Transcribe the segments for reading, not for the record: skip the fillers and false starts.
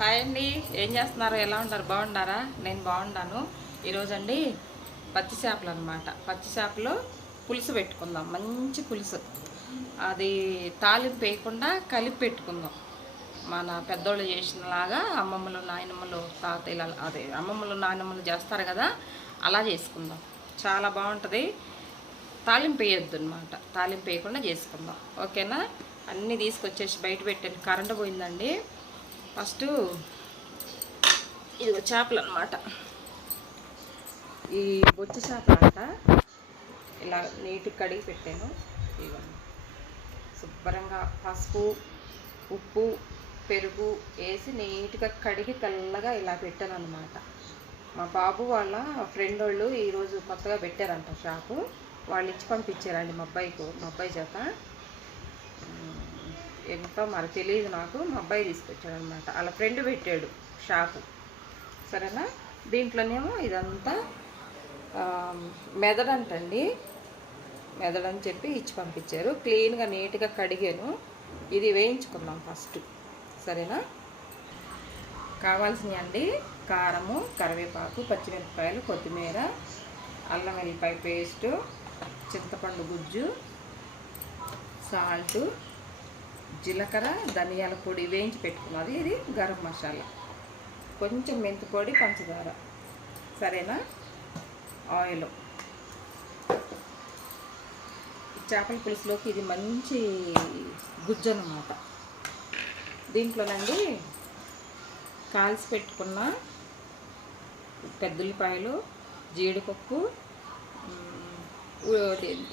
Hi అండి, ఏం చేస్తున్నారు? ఎలా ఉంటారు? బాగున్నారా? నేను బాగున్నాను. ఈరోజు అండి పచ్చి చేపలు అనమాట. పచ్చి చేపలు పులుసు పెట్టుకుందాం. మంచి పులుసు. అది తాలింపు వేయకుండా కలిపి పెట్టుకుందాం. మన పెద్దోళ్ళు చేసినలాగా అమ్మమ్మలు నాయనమ్మలు తాతయ్యలు అదే అమ్మమ్మలు నాయనమ్మలు చేస్తారు కదా, అలా చేసుకుందాం. చాలా బాగుంటుంది. తాలింపు వేయొద్దు అనమాట. తాలింపు వేయకుండా చేసుకుందాం. ఓకేనా? అన్నీ తీసుకొచ్చేసి బయట పెట్టండి. కరెంటు పోయిందండి. ఫస్ట్ ఇది చేపలు అనమాట. ఈ బొచ్చు చేపలు అంట ఇలా నీట్గా కడిగి పెట్టాను. ఇవన్నీ శుభ్రంగా పసుపు, ఉప్పు, పెరుగు వేసి నీట్గా కడిగి తెల్లగా ఇలా పెట్టాను అనమాట. మా బాబు వాళ్ళ ఫ్రెండ్ వాళ్ళు ఈరోజు కొత్తగా పెట్టారంట షాపు. వాళ్ళు ఇచ్చి పంపించారండి మా అబ్బాయి చేత. ఎంతో మరి తెలియదు నాకు. మా అబ్బాయి తీసుకొచ్చాడు అనమాట. వాళ్ళ ఫ్రెండ్ పెట్టాడు షాపు. సరేనా? దీంట్లోనేమో ఇదంతా మెదడంటండి. మెదడని చెప్పి ఇచ్చి పంపించారు. క్లీన్గా నీట్గా కడిగాను. ఇది వేయించుకుందాం ఫస్ట్. సరేనా? కావాల్సినవి అండి కారము, కరివేపాకు, పచ్చిమిరపకాయలు, కొత్తిమీర, అల్లం వెల్లిపాయ పేస్టు, చింతపండు గుజ్జు, సాల్టు, జీలకర్ర, ధనియాల పొడి వేయించి పెట్టుకున్నది. ఇది గరం మసాలా, కొంచెం మెంతి పొడి, పంచదార. సరేనా? ఆయిల్. చేపల పులుసులోకి ఇది మంచి గుజ్జు అన్నమాట. దీంట్లోనండి కాల్చి పెట్టుకున్న పెద్దల్లిపాయలు, జీడిపప్పు,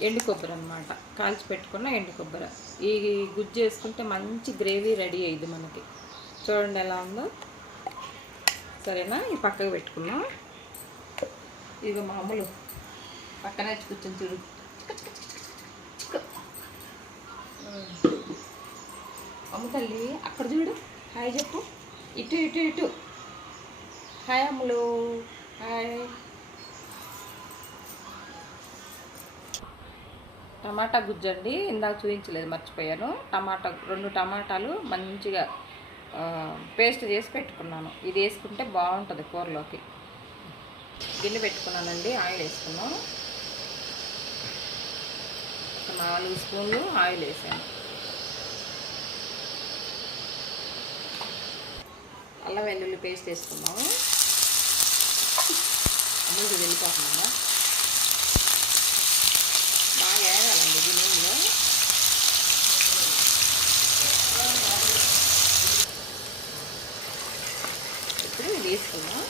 ఎండు కొబ్బరి అనమాట. కాల్చి పెట్టుకున్న ఎండు కొబ్బరి. ఈ గుజ్జు వేసుకుంటే మంచి గ్రేవీ రెడీ అయ్యింది మనకి. చూడండి ఎలా ఉందో. సరేనా? ఈ పక్కకు పెట్టుకున్నాం. ఇది మామూలు పక్కనే కూర్చొని చూడు. అమ్మ తల్లి అక్కడ చూడు. హాయ్ చెప్పు. ఇటు ఇటు ఇటు. హాయ్ అమ్ములు. హాయ్. టమాటా గుజ్జు అండి. ఇందాక చూపించలేదు, మర్చిపోయాను. 2 టమాటాలు మంచిగా పేస్ట్ చేసి పెట్టుకున్నాను. ఇది వేసుకుంటే బాగుంటుంది కూరలోకి. గిన్నె పెట్టుకున్నానండి. ఆయిల్ వేసుకున్నాం. 4 స్పూన్లు ఆయిల్ వేసాను. అల్లం వెల్లుల్లి పేస్ట్ వేసుకున్నాము. ముందు వెళ్ళిపోతున్నాము. బాగా వేయాలండి గిన్నెలో. ఇప్పుడు ఇది వేసుకున్నాం.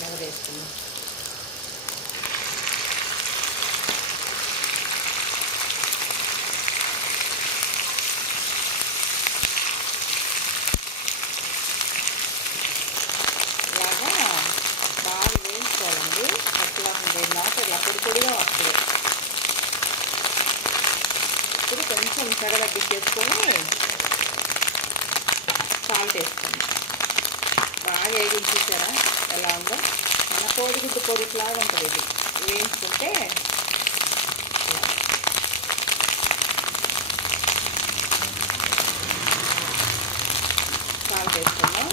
నెగర వేసుకున్నాం. ఇలాగా బాగా వేయించుకోవాలండి. ఎట్లా ఉంటుంది నాకు ఇలా పొడిగా వస్తుంది. ఇప్పుడు కొంచెం చెగలడ్డించేసుకొని సాల్ట్ వేసుకుందాం. బాగా వేగించేసారా ఎలా ఉందో? మన కోడిగుడ్డు పొడిలాగా ఉంటుంది. ఇది వేయించుకుంటే సాల్ట్ వేసుకుందాం.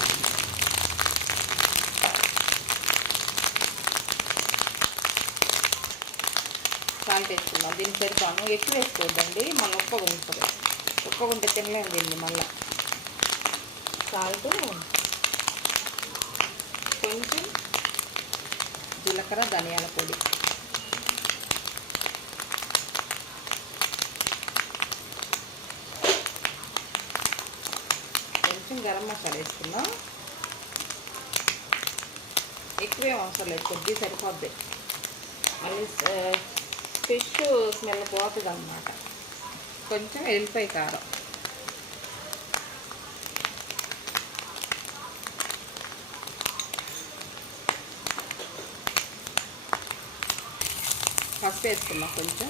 సాల్ట్ వేసుకుందాం. దీనికి సరిపాను. ఎక్కువ వేసుకోవద్దండి, మళ్ళీ ఉప్పగా ఉంటుంది. ఉప్పగా ఉంటే తినలేము దీన్ని మళ్ళీ. సాల్ట్, కొంచెం జీలకర్ర, ధనియాల పొడి, కొంచెం గరం మసాలా వేసుకుందాం. ఎక్కువే అవసరం లేదు, కొద్దిగా సరిపోద్ది. మళ్ళీ ఫిష్ స్మెల్ పోతుంది అన్నమాట. కొంచెం ఎల్లిపాయ కారం, పసుపు వేసుకున్నాం కొంచెం.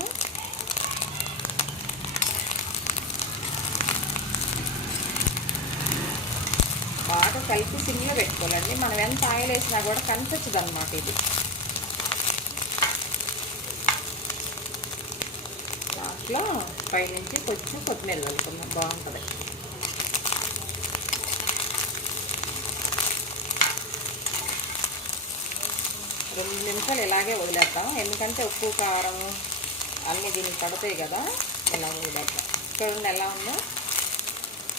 బాగా కలిపి సిమ్లో పెట్టుకోవాలండి. మనం ఎంత ఆయిల్ వేసినా కూడా కనిపించదు అన్నమాట. ఇది లాస్ట్లో పైనుంచి కొంచెం కొత్తిమీర కలుపుకుందాం. బాగుంటుంది. 2 నిమిషాలు ఇలాగే వదిలేద్దాం, ఎందుకంటే ఉప్పు కారం అన్నీ దీనికి పడతాయి కదా, ఇలా వదిలేద్దాం. చూడండి ఎలా ఉందో.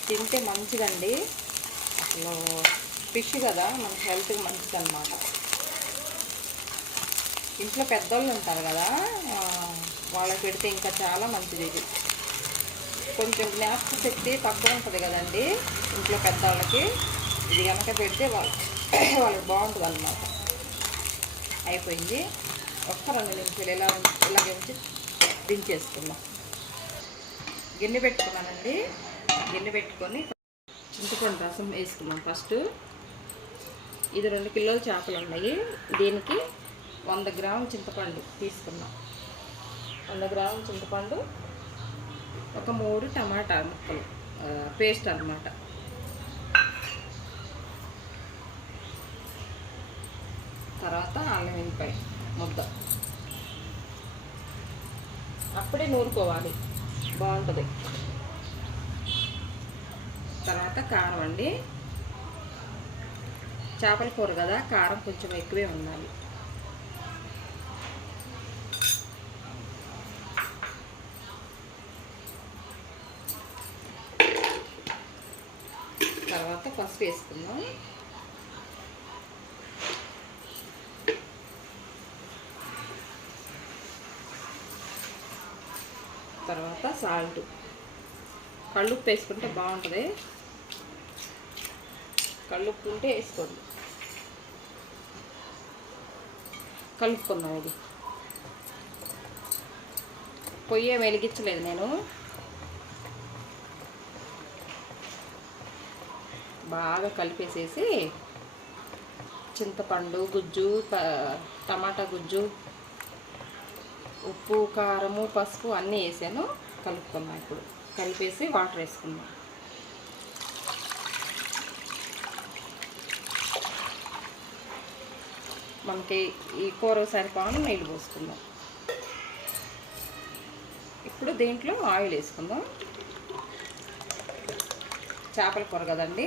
తింటే మంచిదండి, అసలు ఫిష్ కదా మన హెల్త్కి మంచిది అన్నమాట. ఇంట్లో పెద్దోళ్ళు ఉంటారు కదా, వాళ్ళకి పెడితే ఇంకా చాలా మంచిది. ఇది కొంచెం జ్ఞాపక శక్తి తక్కువ ఉంటుంది కదండి ఇంట్లో పెద్దవాళ్ళకి, ఇది కనుక పెడితే వాళ్ళకి బాగుంటుంది అన్నమాట. అయిపోయింది. ఒక్క 2 నిమిషాలు ఇలాగే ఉంచి దించేసుకుందాం. గిన్నె పెట్టుకున్నానండి. గిన్నె పెట్టుకొని చింతపండు రసం వేసుకున్నాం ఫస్ట్. ఇది 2 కిలోల చేపలు ఉన్నాయి. దీనికి 100 గ్రాముల చింతపండు తీసుకున్నాం. 100 గ్రాముల చింతపండు, ఒక 3 టమాటా ముక్కలు పేస్ట్ అన్నమాట. తర్వాత అల్లం వెల్లిపాయ ముద్ద. అప్పుడే నూరుకోవాలి, బాగుంటుంది. తర్వాత కారం అండి. చేపల కూర కదా, కారం కొంచెం ఎక్కువే ఉండాలి. తర్వాత పసుపు వేసుకుందాం. తర్వాత సాల్ట్, కళ్ళుప్పు వేసుకుంటే బాగుంటుంది. కళ్ళుప్పు ఉంటే వేసుకోండి. కలుపుకుందాం. ఇది పొయ్యి వెలిగించలేదు నేను. బాగా కలిపేసేసి చింతపండు గుజ్జు, టమాటా గుజ్జు, ఉప్పు కారము పసుపు అన్నీ వేసాను. కలుపుకున్నాం. ఇప్పుడు కలిపేసి వాటర్ వేసుకుందాం. మనకి ఈ కూర సరిపోను నీళ్ళు పోసుకుందాం. ఇప్పుడు దీంట్లో ఆయిల్ వేసుకుందాం. చేపల కూర కదండి,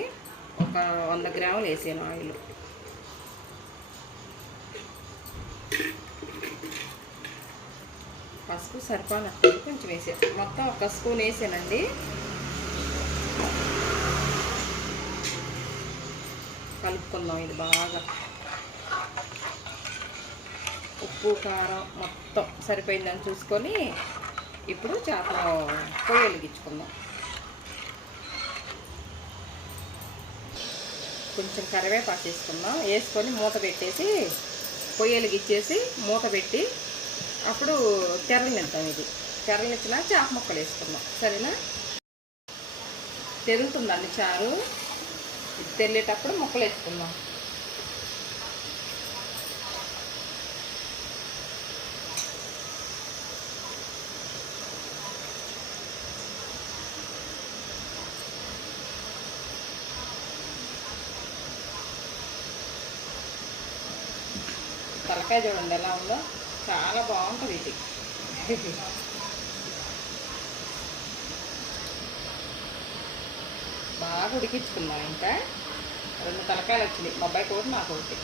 ఒక 100 గ్రాములు వేసాను ఆయిల్. పసుపు సరిపోనట్టు కొంచెం వేసాను. మొత్తం 1 స్పూన్ వేసానండి. కలుపుకుందాం. ఇది బాగా ఉప్పు కారం మొత్తం సరిపోయిందని చూసుకొని ఇప్పుడు చేపలు పొయ్యి వెలిగించుకుందాం. కొంచెం కరివేపాకు వేసుకుందాం. వేసుకొని మూత పెట్టేసి పొయ్యి వెలిగించేసి మూత పెట్టి అప్పుడు తెరలనిద్దాం. ఇది తెరలనిచ్చినా చేప ముక్కలు వేసుకుందాం. సరేనా? తెరులుతుందండి చారు. ఇది తెల్లేటప్పుడు ముక్కలు వేసుకుందాం. తలకాయ చూడండి ఎలా ఉందో, చాలా బాగుంటుంది ఇది. బాగా ఉడికించుకున్నాం. ఇంకా 2 తలకాయలు వచ్చినాయి. మా అబ్బాయి కూడా నాకు ఒకటి.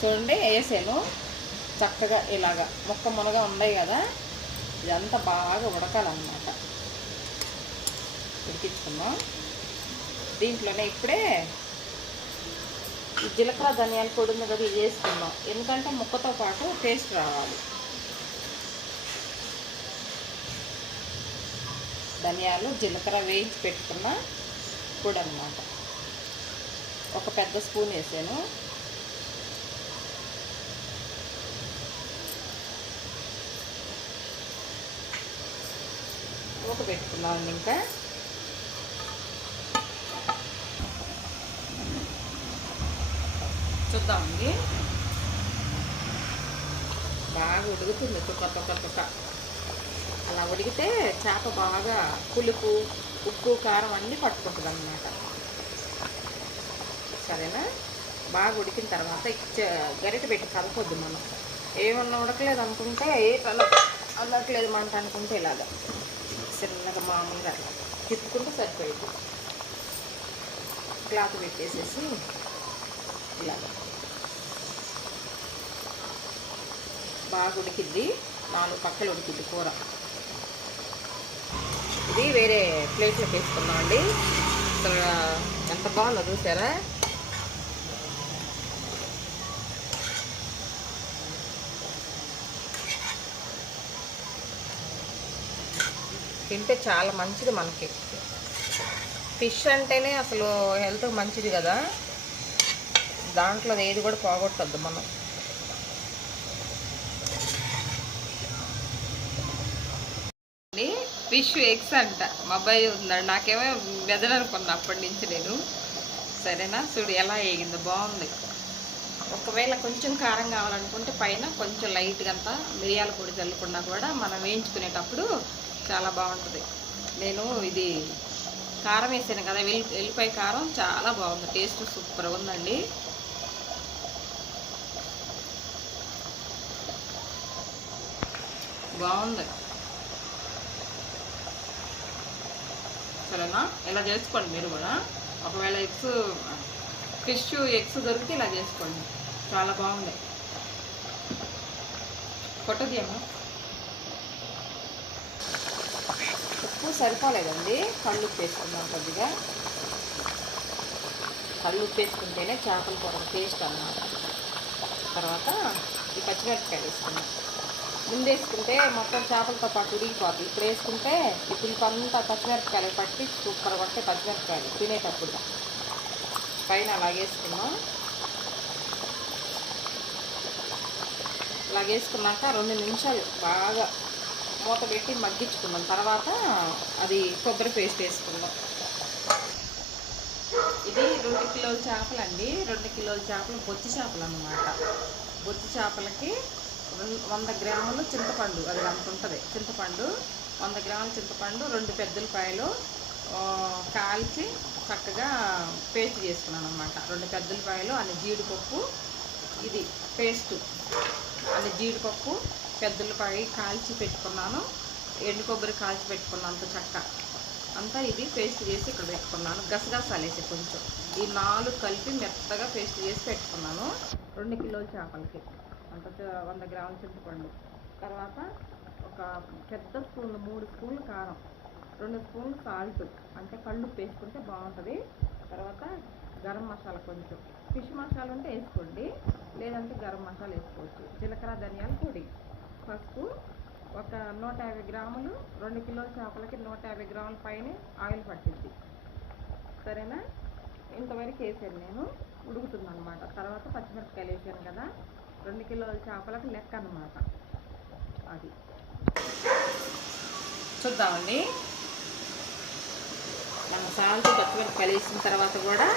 చూడండి వేసాను చక్కగా. ఇలాగా ముక్క మునగా ఉన్నాయి కదా, ఇదంతా బాగా ఉడకాలన్నమాట. ఉడికించుకున్నాం. దీంట్లోనే ఇప్పుడే ఈ జీలకర్ర ధనియాల పొడి ఉంది కదా, ఇది వేసుకున్నాం. ఎందుకంటే ముక్కతో పాటు టేస్ట్ రావాలి. ధనియాలు జీలకర్ర వేయించి పెట్టుకున్న పొడి అన్నమాట. ఒక పెద్ద స్పూన్ వేసాను. పెట్టుకున్నామండి. ఇంకా చూద్దామండి. బాగా ఉడుకుతుంది తుక్క. అలా ఉడికితే చేప బాగా పులుపు ఉప్పు కారం అన్నీ పట్టుకుంటుంది అన్నమాట. సరేనా? బాగా ఉడికిన తర్వాత గరిటె పెట్టి కలపొద్దు. మనం ఏమన్నా ఉడకలేదు అనుకుంటే అన్నట్లేదు మంట అనుకుంటే ఇలాగా చిన్నగా మామూలుగా అట్లా తిప్పుకుంటే సరిపోయింది. క్లాత్ పెట్టేసేసి ఇలాగ బాగా ఉడికిద్ది, 4 పక్కలు ఉడికిద్ది కూర. ఇది వేరే ప్లేట్లోకి వేసుకున్నాం అండి. అసలు ఎంత బాగుందో చూసారా. తింటే చాలా మంచిది మనకి. ఫిష్ అంటేనే అసలు హెల్త్ మంచిది కదా, దాంట్లో ఏది కూడా పోగొట్టద్దు మనం. ఫిష్ ఎగ్స్ అంట మా అబ్బాయి ఉన్నాడు, నాకేమో మెదడనుకున్నా అప్పటి నుంచి నేను. సరేనా, చూడు ఎలా వేగిందో, బాగుంది. ఒకవేళ కొంచెం కారం కావాలనుకుంటే పైన కొంచెం లైట్గా అంతా మిరియాల పొడి చల్లుకున్నా కూడా మనం వేయించుకునేటప్పుడు చాలా బాగుంటుంది. నేను ఇది కారం వేసాను కదా, వెల్లిపాయ కారం, చాలా బాగుంది, టేస్ట్ సూపర్గా ఉందండి. బాగుంది. సరేనా, ఇలా చేసుకోండి మీరు కూడా. ఒకవేళ ఫిష్ ఎగ్స్ దొరికి ఇలా చేసుకోండి, చాలా బాగుంది. కొట్టదేమో ఉప్పు సరిపోలేదండి, కళ్ళు ఉప్పు వేసుకుందాం కొద్దిగా. కళ్ళు ఉప్పు వేసుకుంటేనే చేపల కూర టేస్ట్ అన్నమాట. తర్వాత ఈ పచ్చిమిరపకాయలు వేసుకున్నాం. ముందు వేసుకుంటే మొత్తం చేపలతో పాటు ఉడికిపోతుంది. ఇప్పుడు వేసుకుంటే ఈ పులుపు అంతా పచ్చిమిరపకాయలు పట్టి సూపర్గా పట్టి పచ్చిమిరపకాయలు తినేటప్పుడు పైన అలాగేసుకున్నాం. అలాగేసుకున్నాక 2 నిమిషాలు బాగా మూత పెట్టి మగ్గించుకున్నాం. తర్వాత అది కొబ్బరి పేస్ట్ వేసుకున్నాం. ఇది 2 కిలోల చేపలు అండి, 2 కిలోల చేపలు బొచ్చి చేపలు అన్నమాట. బొచ్చి చేపలకి 100 గ్రాములు చింతపండు, అది అంత ఉంటుంది చింతపండు, 100 గ్రాముల చింతపండు, 2 పెద్ద ఉల్లిపాయలు కాల్చి చక్కగా పేస్ట్ చేసుకున్నాను అనమాట. 2 పెద్ద ఉల్లిపాయలు, అన్ని జీడిపప్పు, ఇది పేస్టు, అన్ని జీడిపప్పు, పెద్ద ఉల్లిపాయ కాల్చి పెట్టుకున్నాను, ఎండు కొబ్బరి కాల్చి పెట్టుకున్నాను అంత చక్క అంతా. ఇది పేస్ట్ చేసి ఇక్కడ పెట్టుకున్నాను. గసగసాలు వేసి కొంచెం, ఈ 4 కలిపి మెత్తగా పేస్ట్ చేసి పెట్టుకున్నాను 2 కిలోల చేపలకి. అంత 100 గ్రాముల చింతపండు, తర్వాత ఒక పెద్ద స్పూన్ 3 స్పూన్లు కారం, 2 స్పూన్లు సాల్ట్, అంటే కళ్ళు వేసుకుంటే బాగుంటుంది. తర్వాత గరం మసాలా కొంచెం, ఫిష్ మసాలా ఉంటే వేసుకోండి, లేదంటే గరం మసాలా వేసుకోవచ్చు. జీలకర్ర ధనియాల పొడి, పసుపు, ఒక 150 గ్రాములు, 2 కిలోల చేపలకి 150 గ్రాముల పైన ఆయిల్ పట్టింది. సరేనా, ఇంతవరకు వేసాను నేను, ఉడుకుతుంది అనమాట. తర్వాత పచ్చిమిరపకాయలు వేసాను కదా, 2 కిలోల చేపలకు లెక్క అన్నమాట. అది చూద్దామండి. మన సాల్ట్ పచ్చిమిరపకాయలు వేసిన తర్వాత కూడా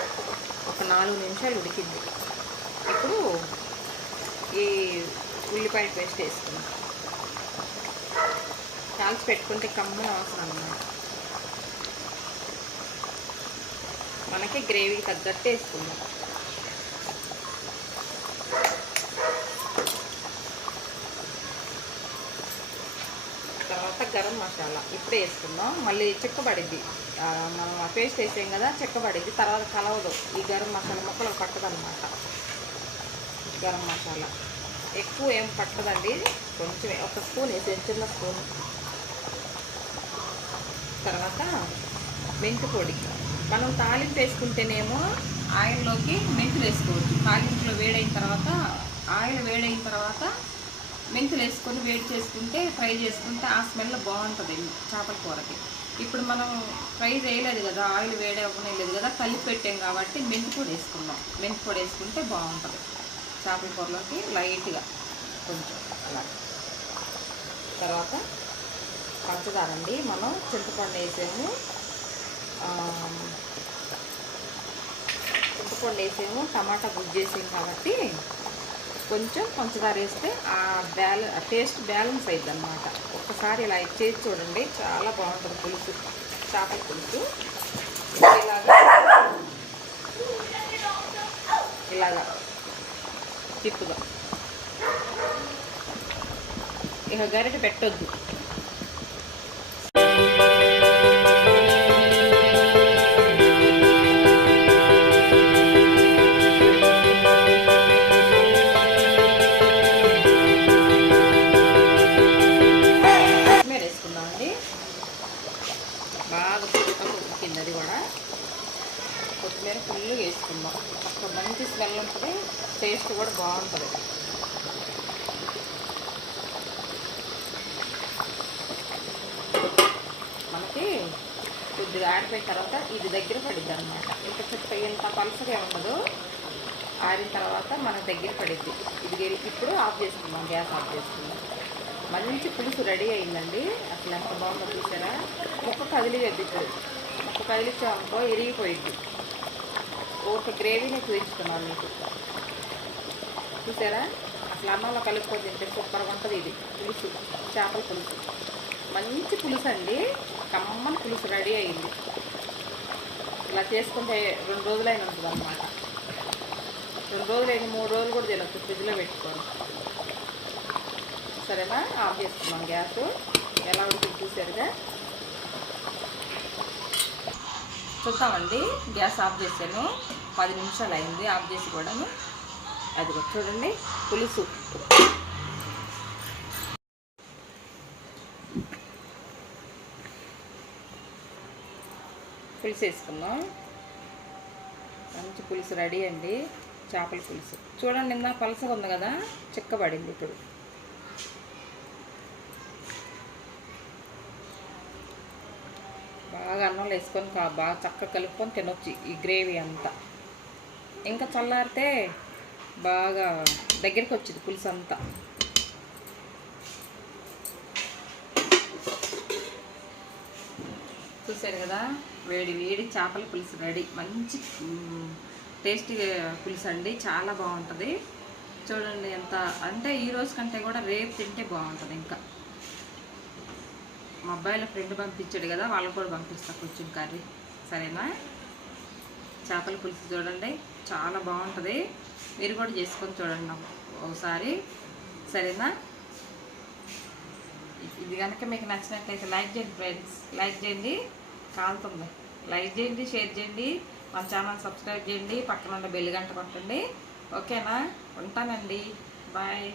ఒక 4 నిమిషాలు ఉడికింది. ఇప్పుడు ఈ ఉల్లిపాయ పేస్ట్ వేసుకున్నాం. కాల్చి పెట్టుకుంటే కమ్మన అవసరం అన్నమాట. మనకి గ్రేవీకి తగ్గట్టు వేసుకుందాం. తర్వాత గరం మసాలా ఇప్పుడే వేసుకుందాం, మళ్ళీ చిక్కబడిద్ది. మనం ఆ పేస్ట్ వేసాం కదా, చిక్కబడిద్ది, తర్వాత కలవదు. ఈ గరం మసాలా ముక్కలకు పట్టదన్నమాట. గరం మసాలా ఎక్కువ ఏం పట్టదండి, కొంచెం ఒక స్పూన్ వేసాను, చిన్న స్పూన్. తర్వాత మెంతి పొడి, మనం తాలింపు వేసుకుంటేనేమో ఆయిల్లోకి మెంతులు వేసుకోవచ్చు. తాలింపులో వేడైన తర్వాత, ఆయిల్ వేడైన తర్వాత మెంతులు వేసుకొని వేడి చేసుకుంటే, ఫ్రై చేసుకుంటే ఆ స్మెల్ బాగుంటుంది చేపల కూరకి. ఇప్పుడు మనం ఫ్రై చేయలేదు కదా, ఆయిల్ వేడి అవ్వలేదు కదా, కలిపి పెట్టాం కాబట్టి మెంతి పొడి వేసుకుందాం. మెంతి పొడి వేసుకుంటే బాగుంటుంది చేపల కూరలోకి, లైట్గా కొంచెం అలా. తర్వాత పంచదార అండి, మనం చింతపండు వేసాము, టమాటా గుజ్జు వేసాము కాబట్టి కొంచెం పంచదార వేస్తే ఆ టేస్ట్ బ్యాలెన్స్ అవుతుంది అన్నమాట. ఒక్కసారి ఇలా చేసి చూడండి, చాలా బాగుంటుంది పులుసు, చేపల పులుసు. ఇలాగా తిప్పుగా, ఇక గరిటె పెట్టొద్దు. కొద్దిగా ఆరిపోయిన తర్వాత ఇది దగ్గర పడిద్ది అనమాట. ఇంకా చుట్టూ ఇంత పలసగా ఉండదు. ఆరిన తర్వాత మనకు దగ్గర పడిద్ది. ఇది ఇప్పుడు ఆఫ్ చేసుకుందాం, గ్యాస్ ఆఫ్ చేసుకుందాం. మంచి పులుసు రెడీ అయిందండి. అసలు ఎంత బాగుందో చూసారా. ముక్క కదిలిద్ది. ఇప్పుడు ముక్క కదిలిచ్చామనుకో ఇరిగిపోయిద్ది. ఒక గ్రేవీనే చూపించుకున్నాను మీకు. చూసారా, అసలు అన్నంలో కలుపుకొని తింటే సూపర్గా ఉంటుంది. ఇది పులుసు, చేపల పులుసు, మంచి పులుసు అండి. కమ్మని పులుసు రెడీ అయింది. ఇలా చేసుకుంటే 2 రోజులైనా ఉంటుంది అన్నమాట. 2 రోజులైనా 3 రోజులు కూడా తినొచ్చు ఫ్రిడ్జ్లో పెట్టుకొని. సరేనా, ఆఫ్ చేసుకున్నాం గ్యాస్. ఎలా ఉంటుంది చూసారుగా. చూద్దామండి. గ్యాస్ ఆఫ్ చేశాను, 10 నిమిషాలు అయింది ఆఫ్ చేసి కూడాను. అది చూడండి పులుసు. పులుసు వేసుకుందాం. మంచి పులుసు రెడీ అండి, చేపల పులుసు. చూడండి, నిన్న పలసగా ఉంది కదా, చిక్కబడింది. ఇప్పుడు బాగా అన్నంలో వేసుకొని బాగా చక్కగా కలుపుకొని తినొచ్చు ఈ గ్రేవీ అంతా. ఇంకా చల్లారితే బాగా దగ్గరికి వచ్చింది పులుసు అంతా. చూసారు కదా, వేడి వేడి చేపల పులుసు రెడీ. మంచి టేస్టీ పులుసు అండి, చాలా బాగుంటుంది. చూడండి ఎంత అంటే ఈ రోజు కంటే కూడా రేపు తింటే బాగుంటుంది. ఇంకా మా అబ్బాయిల ఫ్రెండ్ పంపించాడు కదా, వాళ్ళకు కూడా పంపిస్తా కొంచెం కర్రీ. సరేనా. చేపల పులుసు చూడండి చాలా బాగుంటుంది. మీరు కూడా చేసుకొని చూడండి ఒకసారి. సరేనా. ఇది కనుక మీకు నచ్చినట్లయితే లైక్ చేయండి ఫ్రెండ్స్, లైక్ చేయండి. కాలుతుంది, లైక్ చేయండి, షేర్ చేయండి, మన ఛానల్ సబ్స్క్రైబ్ చేయండి, పక్కన ఉన్న బెల్ గంట కొట్టండి. ఓకేనా, ఉంటానండి, బాయ్.